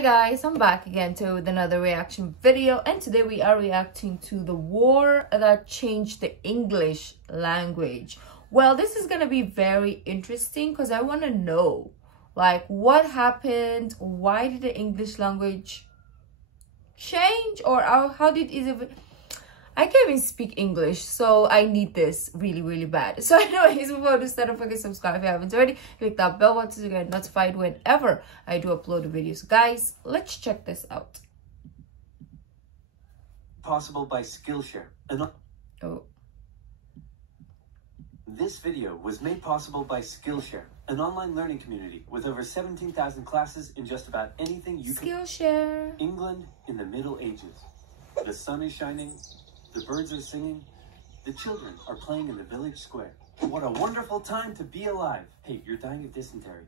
Hi guys, I'm back again with another reaction video, and today we are reacting to the war that changed the English language. Well, this is gonna be very interesting because I want to know like what happened, why did the English language change, or how did it. I can't even speak English, so I need this really bad. So anyways, before we start, don't forget to subscribe if you haven't already. Click that bell button to get notified whenever I do upload videos. Guys, let's check this out. Possible by Skillshare. Oh. This video was made possible by Skillshare, an online learning community with over 17,000 classes in just about anything you can. Skillshare. England in the Middle Ages. The sun is shining. The birds are singing. The children are playing in the village square. What a wonderful time to be alive. Hey, you're dying of dysentery.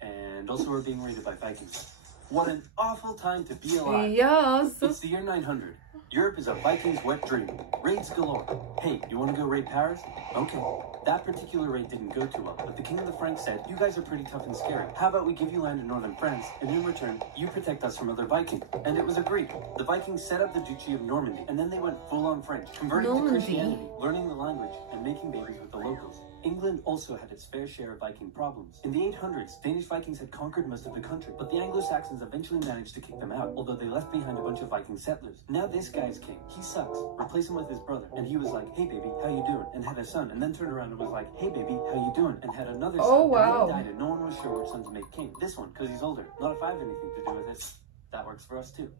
And also we're being raided by Vikings. What an awful time to be alive. Yes. It's the year 900. Europe is a Viking's wet dream. Raids galore. Hey, you want to go raid Paris? Okay. That particular raid didn't go too well, but the king of the Franks said, you guys are pretty tough and scary. How about we give you land in northern France, and in return, you protect us from other Vikings? And it was agreed. The Vikings set up the Duchy of Normandy, and then they went full-on French, converting to Christianity, learning the language, and making babies with the locals. England also had its fair share of Viking problems. In the 800s, Danish Vikings had conquered most of the country, but the anglo-saxons eventually managed to kick them out, although they left behind a bunch of Viking settlers. Now this guy's king. He sucks. Replace him with his brother. And he was like, hey baby, how you doing? And had a son, and then turned around and was like, hey baby, how you doing? And had another son. Oh wow. And then died, and no one was sure which son to make king. This one, because he's older. Not if I have anything to do with it. That works for us too.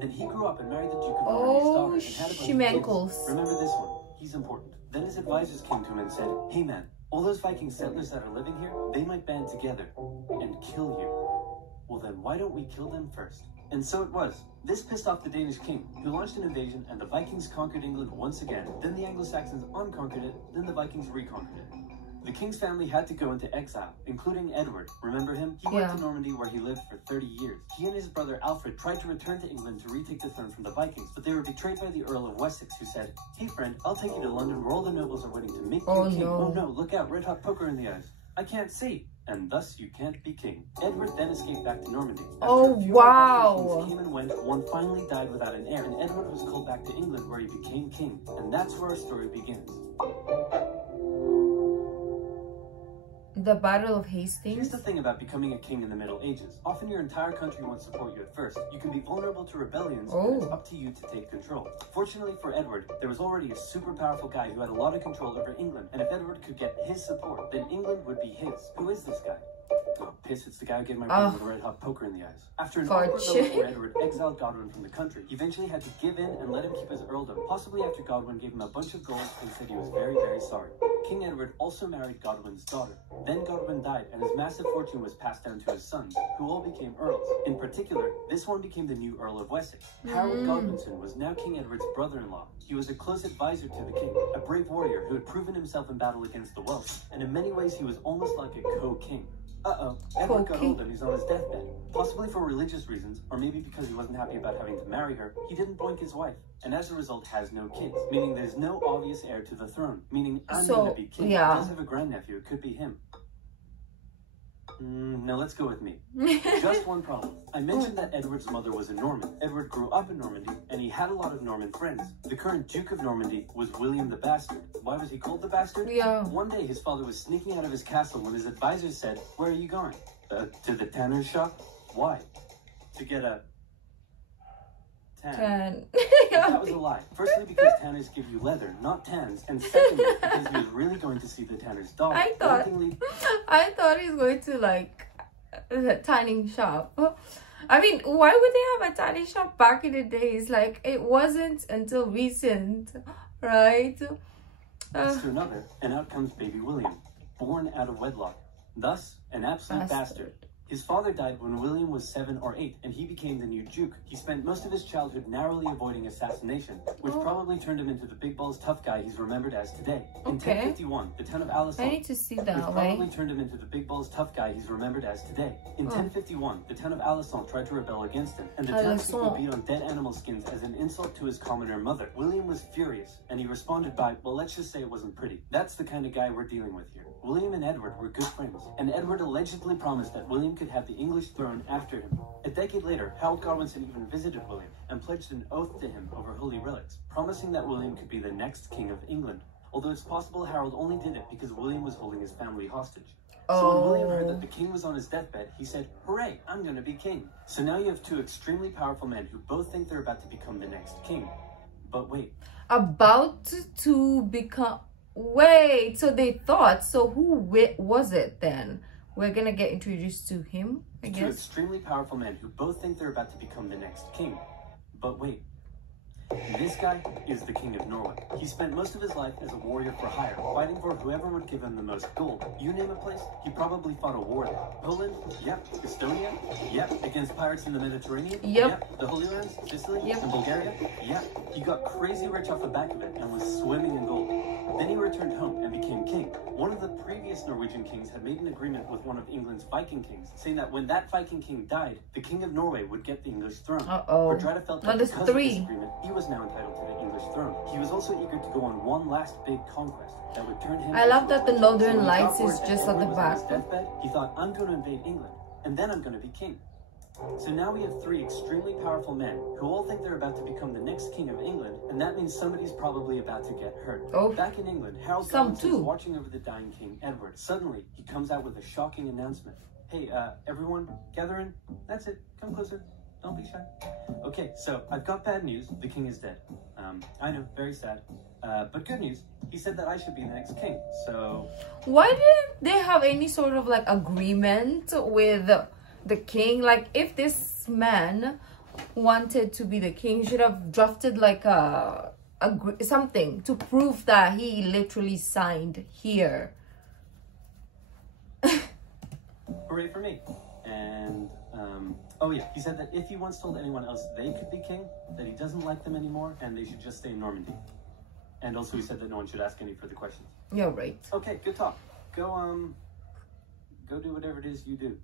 Then he grew up and married the Duke of Normandy's daughter and had a bunch of kids. Remember this one. He's important. Then his advisors came to him and said, hey man, all those Viking settlers that are living here, they might band together and kill you. Well then, why don't we kill them first? And so it was. This pissed off the Danish king, who launched an invasion, and the Vikings conquered England once again. Then the Anglo-Saxons unconquered it, then the Vikings reconquered it. The king's family had to go into exile, including Edward. Remember him? He went to Normandy where he lived for 30 years. He and his brother Alfred tried to return to England to retake the throne from the Vikings, but they were betrayed by the Earl of Wessex, who said, hey friend, I'll take you to London where all the nobles are waiting to make you king. No. Oh no, look out, red hot poker in the eyes. I can't see. And thus you can't be king. Edward then escaped back to Normandy. Oh wow. Came and went, one finally died without an heir, and Edward was called back to England where he became king. And that's where our story begins. The Battle of Hastings. Here's the thing about becoming a king in the Middle Ages. Often your entire country won't support you at first. You can be vulnerable to rebellions, and it's up to you to take control. Fortunately for Edward, there was already a super powerful guy who had a lot of control over England, and if Edward could get his support, then England would be his. Who is this guy? Oh, piss, it's the guy who gave my brother the red hot poker in the eyes. After an awkward moment where Edward exiled Godwin from the country, he eventually had to give in and let him keep his earldom, possibly after Godwin gave him a bunch of gold and said he was very sorry. King Edward also married Godwin's daughter. Then Godwin died, and his massive fortune was passed down to his sons, who all became earls. In particular, this one became the new Earl of Wessex. Harold Godwinson was now King Edward's brother-in-law. He was a close advisor to the king, a brave warrior who had proven himself in battle against the Welsh, and in many ways he was almost like a co-king. Edward got old and he's on his deathbed. Possibly for religious reasons, or maybe because he wasn't happy about having to marry her, he didn't boink his wife, and as a result has no kids, meaning there's no obvious heir to the throne, meaning I'm gonna be king. He does have a grandnephew, it could be him. No, let's go with me. Just one problem. I mentioned that Edward's mother was a Norman. Edward grew up in Normandy, and he had a lot of Norman friends. The current Duke of Normandy was William the Bastard. Why was he called the Bastard? One day, his father was sneaking out of his castle when his advisors said, where are you going? To the tanner's shop? Why? To get a tan. That was a lie. Firstly, because tanners give you leather, not tans. And secondly, because he was really going to see the tanner's dog. I thought he was going to like a tanning shop. I mean, why would they have a tanning shop back in the days? Like, it wasn't until recent, right? To another, and out comes baby William, born out of wedlock. Thus, an absolute bastard. His father died when William was 7 or 8, and he became the new Duke. He spent most of his childhood narrowly avoiding assassination, which probably turned him into the big balls tough guy he's remembered as today. In 1051, the town of Alençon, I need to see that, which probably turned him into the big balls tough guy he's remembered as today. In 1051, the town of Alençon tried to rebel against him, and the townspeople beat on dead animal skins as an insult to his commoner mother. William was furious, and he responded by, well, let's just say it wasn't pretty. That's the kind of guy we're dealing with here. William and Edward were good friends, and Edward allegedly promised that William could have the English throne after him. A decade later, Harold Godwinson even visited William and pledged an oath to him over holy relics, promising that William could be the next king of England. Although it's possible Harold only did it because William was holding his family hostage. So when William heard that the king was on his deathbed, he said, "Hooray, I'm going to be king." So now you have two extremely powerful men who both think they're about to become the next king. But wait. About to become... Wait, so they thought, so who was it then? We're gonna get introduced to him, I guess. Two extremely powerful men who both think they're about to become the next king. But wait. This guy is the King of Norway. He spent most of his life as a warrior for hire, fighting for whoever would give him the most gold. You name a place, he probably fought a war there. Poland? Yep. Estonia? Yep. Against pirates in the Mediterranean? Yep. The Holy Lands? Sicily? Yep. And Bulgaria? Yep. He got crazy rich off the back of it and was swimming in gold. Then he returned home and became king. One of the previous Norwegian kings had made an agreement with one of England's Viking kings, saying that when that Viking king died, the King of Norway would get the English throne. Hardrada felt that because of this agreement, he was now entitled to the English throne. He was also eager to go on one last big conquest that would turn him. I love that the Northern Lights is just at the back. On his deathbed, he thought, "I'm going to invade England, and then I'm going to be king." So now we have three extremely powerful men who all think they're about to become the next king of England, and that means somebody's probably about to get hurt. Back in England, Harold Godwinson is watching over the dying king, Edward. Suddenly, he comes out with a shocking announcement. "Hey, everyone, gather in. That's it. Come closer. Don't be shy." Okay, so I've got bad news. The king is dead. I know, very sad. But good news. He said that I should be the next king. So why didn't they have any sort of like agreement with the king? Like, if this man wanted to be the king, he should have drafted like something to prove that he literally signed here. Hooray for me. And oh yeah, he said that if he once told anyone else they could be king, that he doesn't like them anymore and they should just stay in Normandy. And also he said that no one should ask any further questions. Yeah, right. Okay, good talk. Go do whatever it is you do.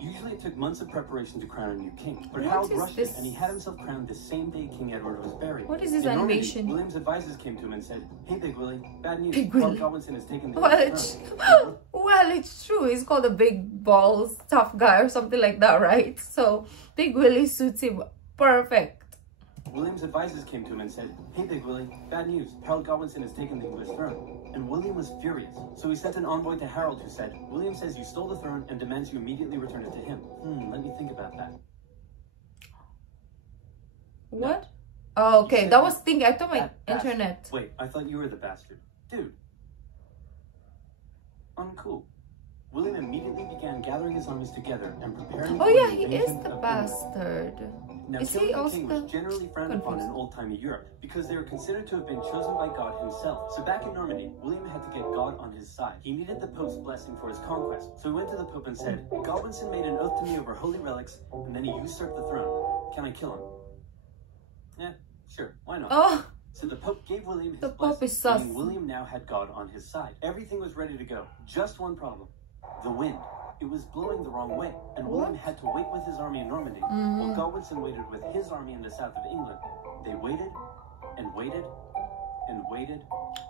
Usually it took months of preparation to crown a new king, but Harold rushed it, and he had himself crowned the same day King Edward was buried. What is this In animation? Normandy, William's advisors came to him and said, "Hey, Big Willie, bad news. Big Willie. Harold Godwinson has taken the throne." Well, it's true. He's called a big balls tough guy or something like that, right? So Big Willie suits him perfect. William's advisors came to him and said, "Hey, Big Willie, bad news. Harold Godwinson has taken the English throne." And William was furious. So he sent an envoy to Harold who said, "William says you stole the throne and demands you immediately return it to him." Let me think about that. What? Oh, okay. That was thinking. I thought my internet. Wait, I thought you were the bastard. Dude. Uncool. William immediately began gathering his armies together and preparing for yeah, he is the bastard. Now, killing the king was generally frowned upon in old-timey Europe because they were considered to have been chosen by God himself. So back in Normandy, William had to get God on his side. He needed the Pope's blessing for his conquest. So he went to the Pope and said, "Godwinson made an oath to me over holy relics, and then he usurped the throne. Can I kill him?" Yeah, sure, why not? So the Pope gave William his blessing, meaning William now had God on his side. Everything was ready to go. Just one problem. The wind. It was blowing the wrong way, and William had to wait with his army in Normandy, while Godwinson waited with his army in the south of England. They waited, and waited, and waited.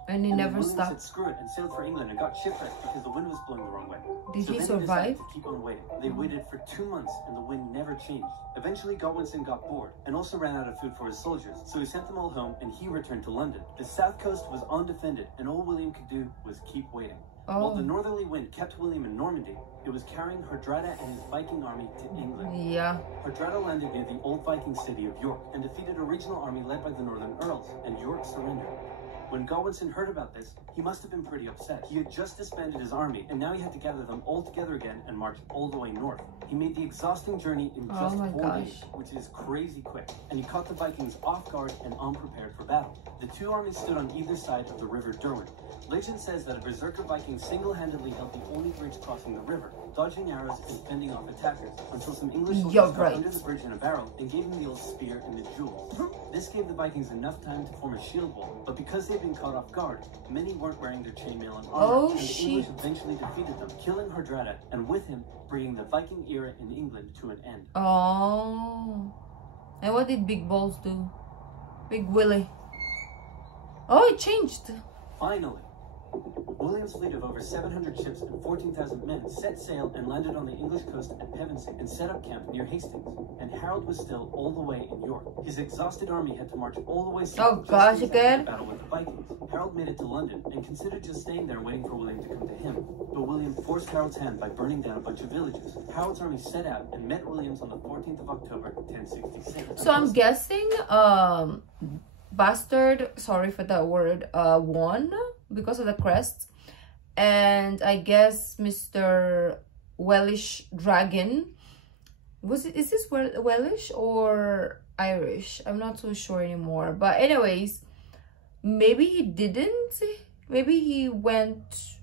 And he never William stopped. said screw it and sailed for England and got shipwrecked because the wind was blowing the wrong way. Did he They survive? decided to keep on waiting. They waited for 2 months and the wind never changed. Eventually Godwinson got bored and also ran out of food for his soldiers, so he sent them all home and he returned to London. The south coast was undefended and all William could do was keep waiting. While the northerly wind kept William in Normandy, it was carrying Hardrada and his Viking army to England. Yeah. Hardrada landed near the old Viking city of York and defeated a regional army led by the Northern Earls, and York surrendered. When Godwinson heard about this, he must have been pretty upset. He had just disbanded his army, and now he had to gather them all together again and march all the way north. He made the exhausting journey in just 4 days, which is crazy quick, and he caught the Vikings off guard and unprepared for battle. The two armies stood on either side of the river Derwent. Legend says that a berserker Viking single-handedly held the only bridge crossing the river, dodging arrows and fending off attackers, until some English soldiers got under the bridge in a barrel and gave him the old spear and the jewels. This gave the Vikings enough time to form a shield wall, but because they'd been caught off guard, many weren't wearing their chainmail and armor, and the English eventually defeated them, killing Hardrada, and with him, bringing the Viking era in England to an end. And what did Big Balls do? Big Willie. Oh, it changed. Finally, William's fleet of over 700 ships and 14,000 men set sail and landed on the English coast at Pevensey and set up camp near Hastings. And Harold was still all the way in York. His exhausted army had to march all the way south just to battle with the Vikings. Harold made it to London and considered just staying there waiting for William to come to him. But William forced Harold's hand by burning down a bunch of villages. Harold's army set out and met William's on the 14th of October, 1066. So I'm guessing Bastard, sorry for that word, won because of the crest. And I guess Mr. Welsh Dragon, is this Welsh or Irish? I'm not so sure anymore. But anyways, maybe he didn't. Maybe he went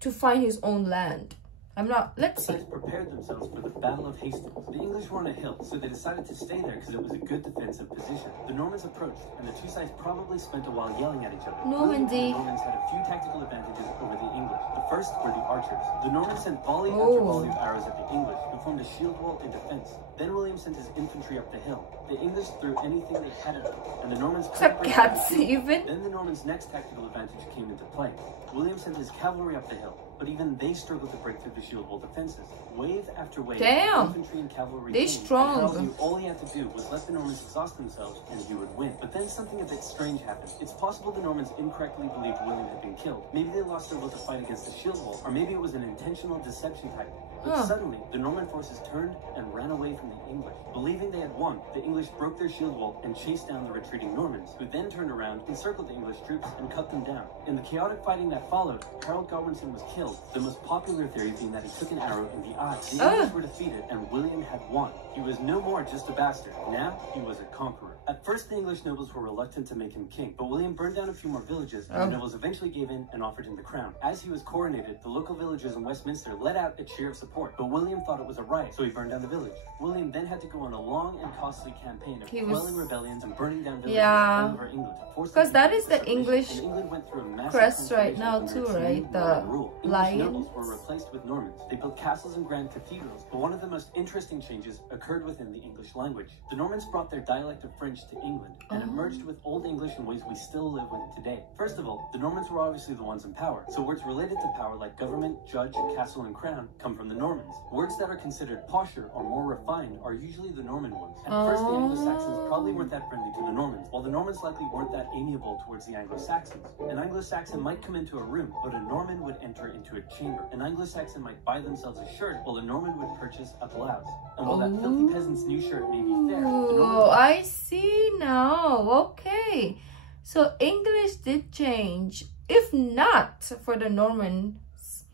to find his own land. I'm not, let's see. The prepared themselves for the Battle of Hastings. The English were on a hill, so they decided to stay there because it was a good defensive position. The Normans approached, and the two sides probably spent a while yelling at each other. Normandy. The Normans had a few tactical advantages over the English. The first were the archers. The Normans sent volley after volley of arrows at the English, who formed a shield wall in defense. Then William sent his infantry up the hill. The English threw anything they had at them, and the Normans Then the Normans' next tactical advantage came into play. William sent his cavalry up the hill, but even they struggled to break through the shield wall defenses. Wave after wave, infantry and cavalry they strong. Harold knew all he had to do was let the Normans exhaust themselves, and he would win. But then something a bit strange happened. It's possible the Normans incorrectly believed William had been killed. Maybe they lost their will to fight against the shield wall, or maybe it was an intentional deception tactic. But suddenly, the Norman forces turned and ran away from the English. Believing they had won, the English broke their shield wall and chased down the retreating Normans, who then turned around, encircled the English troops, and cut them down. In the chaotic fighting that followed, Harold Godwinson was killed, the most popular theory being that he took an arrow in the eye. The English were defeated, and William had won. He was no more just a bastard. Now, he was a conqueror. At first, the English nobles were reluctant to make him king, but William burned down a few more villages, and the nobles eventually gave in and offered him the crown. As he was coronated, the local villagers in Westminster let out a cheer of support, but William thought it was a riot, so he burned down the village. William then had to go on a long and costly campaign of quelling rebellions and burning down villages all over England. Because that is the English went through a massive crest right now too, right? The lions. Nobles were replaced with Normans. They built castles and grand cathedrals, but one of the most interesting changes occurred within the English language. The Normans brought their dialect of French to England, and it merged with Old English in ways we still live with today. First of all, the Normans were obviously the ones in power, so words related to power like government, judge, castle, and crown come from the Normans. Words that are considered posher or more refined are usually the Norman ones. At first, the Anglo-Saxons probably weren't that friendly to the Normans, while the Normans likely weren't that amiable towards the Anglo-Saxons. An Anglo-Saxon might come into a room, but a Norman would enter into a chamber. An Anglo-Saxon might buy themselves a shirt, while a Norman would purchase a blouse. And while that filthy peasant's new shirt may be fair, oh, I see now. Okay. So English did change. If not for the Normans,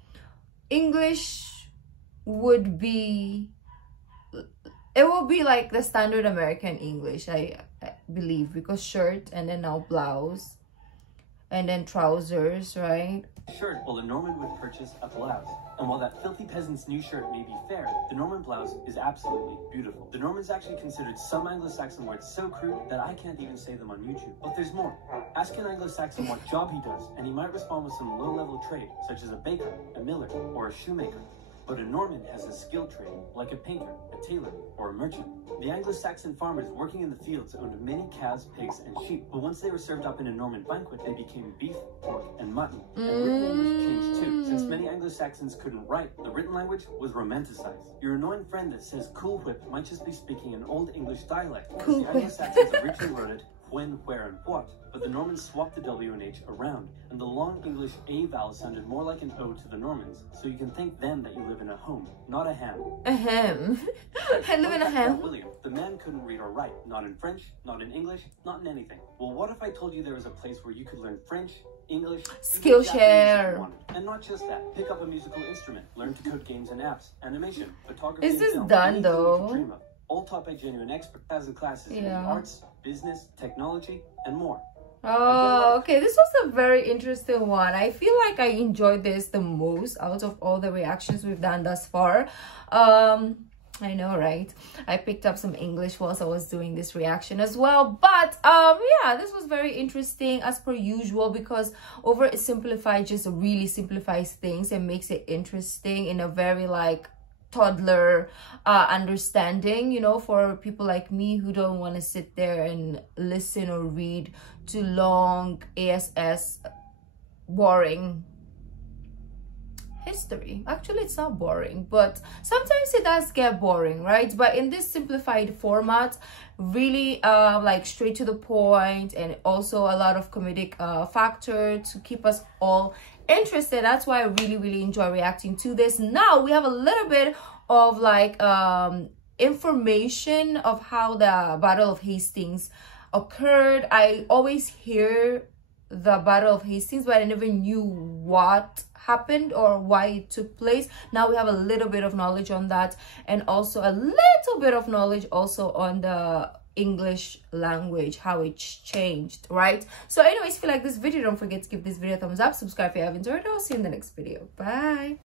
English would be... It will be like the standard American English, I believe, because shirt and then now blouse and then trousers, right? Shirt, while the Norman would purchase a blouse. And while that filthy peasant's new shirt may be fair, the Norman blouse is absolutely beautiful. The Normans actually considered some Anglo-Saxon words so crude that I can't even say them on YouTube. But there's more. Ask an Anglo-Saxon what job he does, and he might respond with some low-level trade, such as a baker, a miller, or a shoemaker. But a Norman has a skilled trade, like a painter, a tailor, or a merchant. The Anglo-Saxon farmers working in the fields owned many calves, pigs, and sheep, but once they were served up in a Norman banquet, they became beef, pork, and mutton. And written English changed too. Since many Anglo-Saxons couldn't write, the written language was romanticized. Your annoying friend that says cool whip might just be speaking an old English dialect, because the Anglo-Saxons originally wrote it when, where, and what, but the Normans swapped the W and H around, and the long English A vowel sounded more like an O to the Normans, so you can think then that you live in a home, not a ham. A ham. I live in a ham. William, the man couldn't read or write, not in French, not in English, not in anything. Well, what if I told you there was a place where you could learn French, English, Skillshare. And not just that, pick up a musical instrument, learn to code games and apps, animation, photography, is this and film, done though? All taught by genuine experts in classes in arts, business, technology, and more. Oh, okay. This was a very interesting one. I feel like I enjoyed this the most out of all the reactions we've done thus far. I know, right? I picked up some English whilst I was doing this reaction as well. But yeah, this was very interesting as per usual, because oversimplified just really simplifies things and makes it interesting in a very like toddler understanding, you know, for people like me who don't want to sit there and listen or read too long ASS boring history. Actually, it's not boring, but sometimes it does get boring, right? But in this simplified format, really like straight to the point, and also a lot of comedic factor to keep us all interested. That's why I really enjoy reacting to this. Now we have a little bit of like information of how the Battle of Hastings occurred. I always hear the Battle of Hastings, but I never knew what happened or why it took place. Now we have a little bit of knowledge on that, and also a little bit of knowledge also on the English language, how it's changed, right? So anyways, if you like this video, don't forget to give this video a thumbs up, subscribe if you haven't already. I'll see you in the next video. Bye.